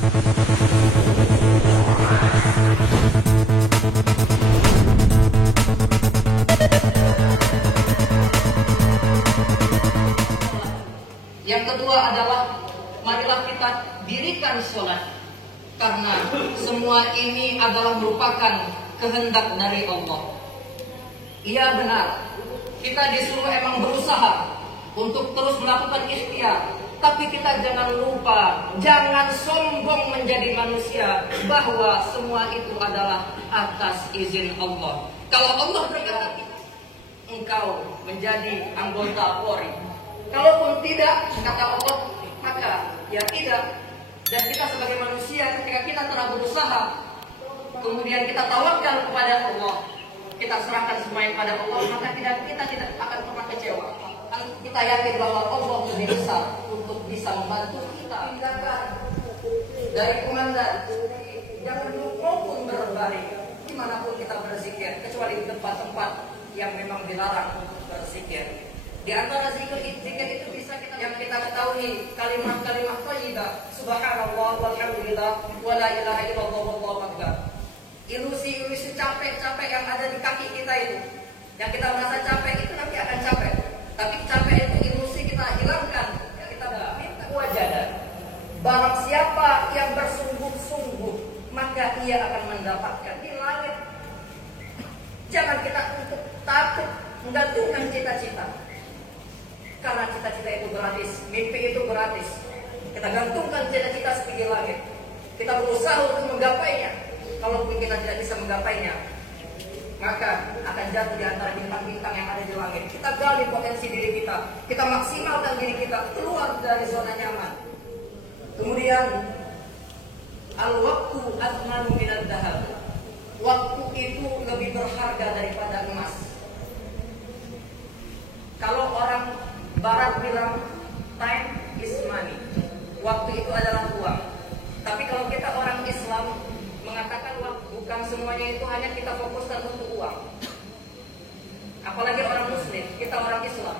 Yang kedua adalah marilah kita dirikan sholat, karena semua ini adalah merupakan kehendak dari Allah. Iya benar, kita disuruh emang berusaha untuk terus melakukan ikhtiar, tapi kita jangan lupa, jangan sombong menjadi manusia bahwa semua itu adalah atas izin Allah. Kalau Allah berkata engkau menjadi anggota Polri, kalaupun tidak, kata Allah, maka ya tidak. Dan kita sebagai manusia, ketika kita telah berusaha, kemudian kita tawakal kepada Allah, kita serahkan semuanya kepada Allah, maka kita tidak akan pernah kecewa. Kita yakin bahwa Allah lebih besar untuk bisa membantu kita. Tindakan dari komandan, jangan lupa pun berbalik dimanapun kita berzikir, kecuali di tempat-tempat yang memang dilarang untuk berzikir. Di antara zikir itu bisa yang kita ketahui kalimat-kalimat thayyibah, subhanallah walhamdulillah wala ilaha illallah wallahu akbar. Ilusi-ilusi capek-capek yang ada di kaki kita itu, yang kita merasa capek itu nanti akan capek. Tapi capek itu ilusi kita hilangkan. Kita minta wajadah. Barang siapa yang bersungguh-sungguh, maka ia akan mendapatkan di langit. Jangan kita untuk takut menggantungkan cita-cita. Karena cita-cita itu gratis, mimpi itu gratis. Kita gantungkan cita-cita setinggi langit. Kita berusaha untuk menggapainya. Kalau kita tidak bisa menggapainya, maka akan jatuh di antara bintang-bintang yang ada di langit. Kita gali potensi diri kita, kita maksimalkan diri kita keluar dari zona nyaman. Kemudian al-waqtu athmanu minad dhahab. Waktu itu lebih berharga daripada emas. Kalau orang Barat bilang time is money, waktu itu adalah uang. Tapi kalau kita orang Islam mengatakan waktu, bukan semuanya itu hanya kita fokuskan untuk uang. Apalagi orang Muslim, kita orang Islam.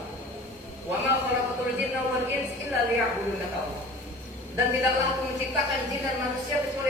Wa ma khalaqatul jinna wal insa illa liya'budun. Dan tidaklah aku menciptakan jin dan manusia kecuali